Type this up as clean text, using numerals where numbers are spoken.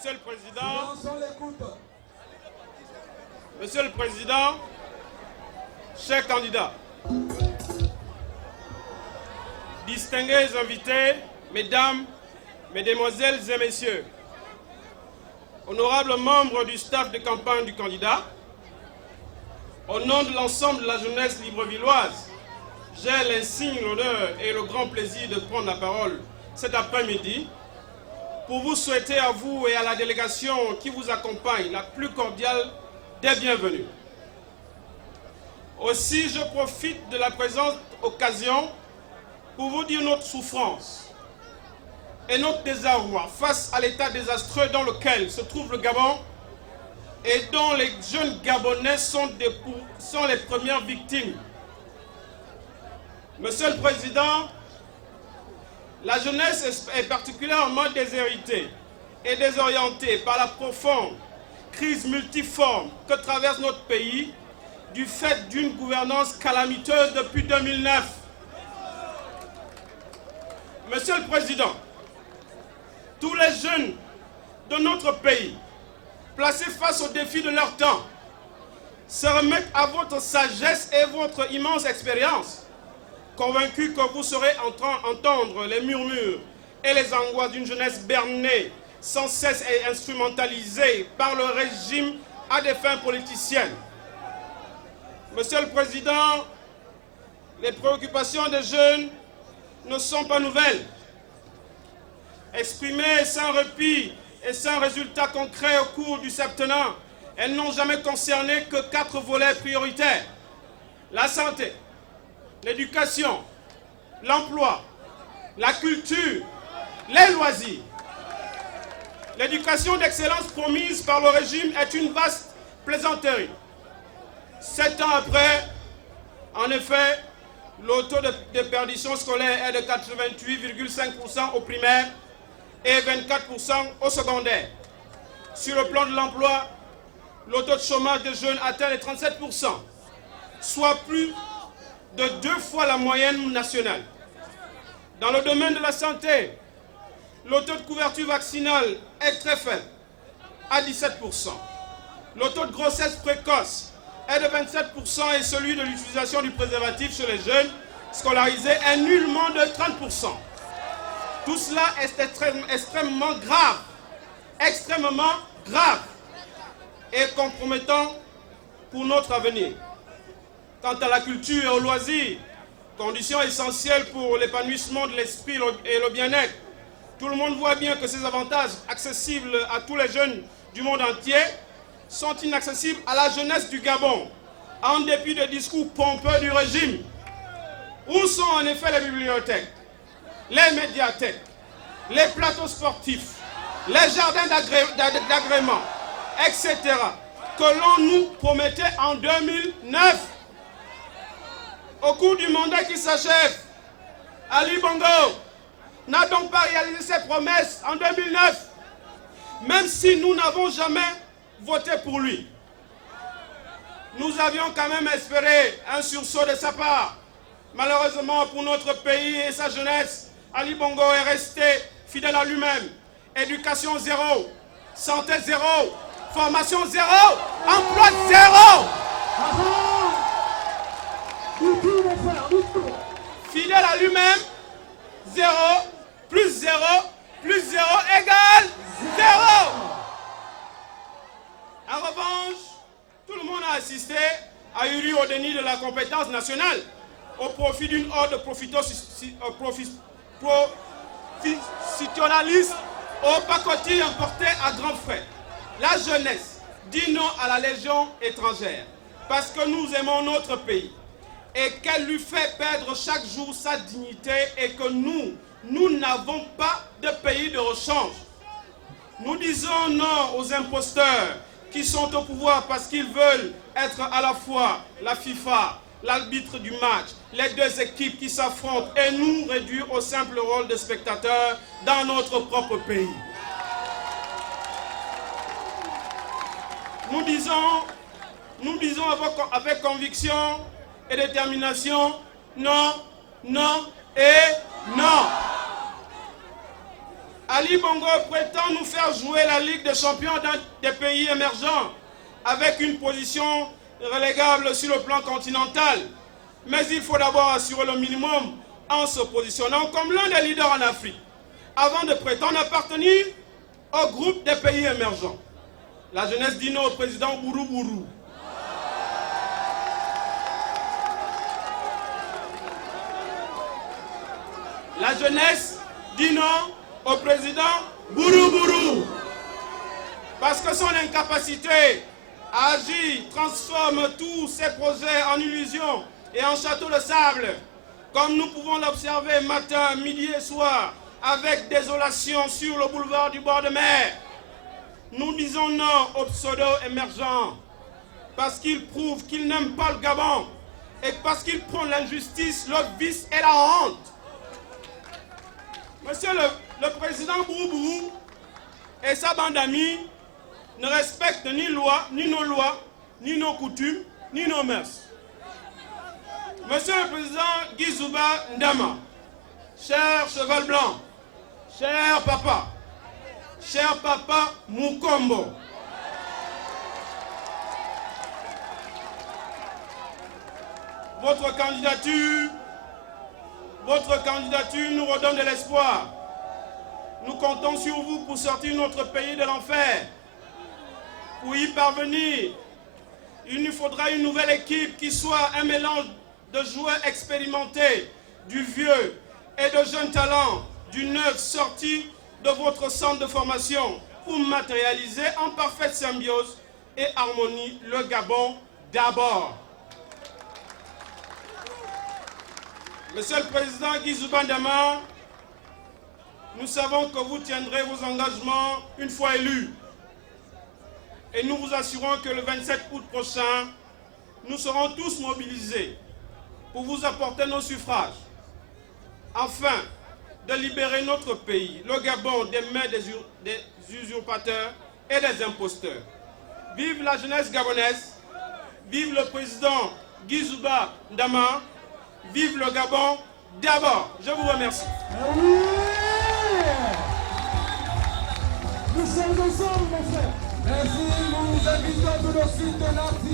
Monsieur le Président, Monsieur le Président, chers candidats, distingués invités, Mesdames, Mesdemoiselles et Messieurs, honorables membres du staff de campagne du candidat, au nom de l'ensemble de la jeunesse librevilloise, j'ai l'insigne l'honneur et le grand plaisir de prendre la parole cet après-midi pour vous souhaiter à vous et à la délégation qui vous accompagne la plus cordiale des bienvenues. Aussi, je profite de la présente occasion pour vous dire notre souffrance et notre désarroi face à l'état désastreux dans lequel se trouve le Gabon et dont les jeunes Gabonais sont les premières victimes. Monsieur le Président, la jeunesse est particulièrement déshéritée et désorientée par la profonde crise multiforme que traverse notre pays du fait d'une gouvernance calamiteuse depuis 2009. Monsieur le Président, tous les jeunes de notre pays, placés face aux défis de leur temps, se remettent à votre sagesse et votre immense expérience, convaincus que vous serez en train d'entendre les murmures et les angoisses d'une jeunesse bernée, sans cesse et instrumentalisée par le régime à des fins politiciennes. Monsieur le Président, les préoccupations des jeunes ne sont pas nouvelles. Exprimées sans répit et sans résultat concret au cours du septennat, elles n'ont jamais concerné que 4 volets prioritaires: la santé, l'éducation, l'emploi, la culture, les loisirs. L'éducation d'excellence promise par le régime est une vaste plaisanterie. 7 ans après, en effet, le taux de déperdition scolaire est de 88,5% au primaire et 24% au secondaire. Sur le plan de l'emploi, le taux de chômage des jeunes atteint les 37%, soit plus de 2 fois la moyenne nationale. Dans le domaine de la santé, le taux de couverture vaccinale est très faible, à 17%. Le taux de grossesse précoce est de 27% et celui de l'utilisation du préservatif chez les jeunes scolarisés est nullement de 30%. Tout cela est extrêmement grave et compromettant pour notre avenir. Quant à la culture et au loisir, condition essentielle pour l'épanouissement de l'esprit et le bien-être, tout le monde voit bien que ces avantages accessibles à tous les jeunes du monde entier sont inaccessibles à la jeunesse du Gabon, en dépit des discours pompeux du régime. Où sont en effet les bibliothèques, les médiathèques, les plateaux sportifs, les jardins d'agrément, etc., que l'on nous promettait en 2009? Au cours du mandat qui s'achève, Ali Bongo n'a donc pas réalisé ses promesses en 2009, même si nous n'avons jamais voté pour lui. Nous avions quand même espéré un sursaut de sa part. Malheureusement pour notre pays et sa jeunesse, Ali Bongo est resté fidèle à lui-même. Éducation zéro, santé zéro, formation zéro, emploi zéro. Fidèle à lui-même, 0 plus 0 plus 0 égale 0. En revanche, tout le monde a assisté à Uri au déni de la compétence nationale au profit d'une horde de professionnalistes au pacotille importé à grands frais. La jeunesse dit non à la légion étrangère parce que nous aimons notre pays et qu'elle lui fait perdre chaque jour sa dignité et que nous n'avons pas de pays de rechange. Nous disons non aux imposteurs qui sont au pouvoir parce qu'ils veulent être à la fois la FIFA, l'arbitre du match, les 2 équipes qui s'affrontent et nous réduire au simple rôle de spectateurs dans notre propre pays. Nous disons avec conviction et détermination, non, non et non. Ali Bongo prétend nous faire jouer la Ligue des champions des pays émergents avec une position relégable sur le plan continental. Mais il faut d'abord assurer le minimum en se positionnant comme l'un des leaders en Afrique, avant de prétendre appartenir au groupe des pays émergents. La jeunesse dit non au président Bourou Bourou. La jeunesse dit non au président Bourou Bourou. Parce que son incapacité à agir transforme tous ses projets en illusions et en châteaux de sable, comme nous pouvons l'observer matin, midi et soir, avec désolation sur le boulevard du bord de mer. Nous disons non aux pseudo-émergents, parce qu'ils prouvent qu'ils n'aiment pas le Gabon, et parce qu'ils prônent l'injustice, le vice et la honte. Monsieur le président Bourou et sa bande d'amis ne respectent ni nos lois, ni nos coutumes, ni nos mœurs. Monsieur le président Guizouba Ndama, cher cheval blanc, cher papa Mukombo, votre candidature nous redonne de l'espoir. Nous comptons sur vous pour sortir notre pays de l'enfer. Pour y parvenir, il nous faudra une nouvelle équipe qui soit un mélange de joueurs expérimentés, du vieux et de jeunes talents, du neuf sorti de votre centre de formation pour matérialiser en parfaite symbiose et harmonie le Gabon d'abord. Monsieur le Président Guizouba Ndama, nous savons que vous tiendrez vos engagements une fois élus. Et nous vous assurons que le 27 août prochain, nous serons tous mobilisés pour vous apporter nos suffrages, afin de libérer notre pays, le Gabon, des mains des usurpateurs et des imposteurs. Vive la jeunesse gabonaise, vive le président Guizouba Ndama, vive le Gabon d'abord. Je vous remercie. Nous sommes ensemble, mon frère. Merci, nous invitons tout de suite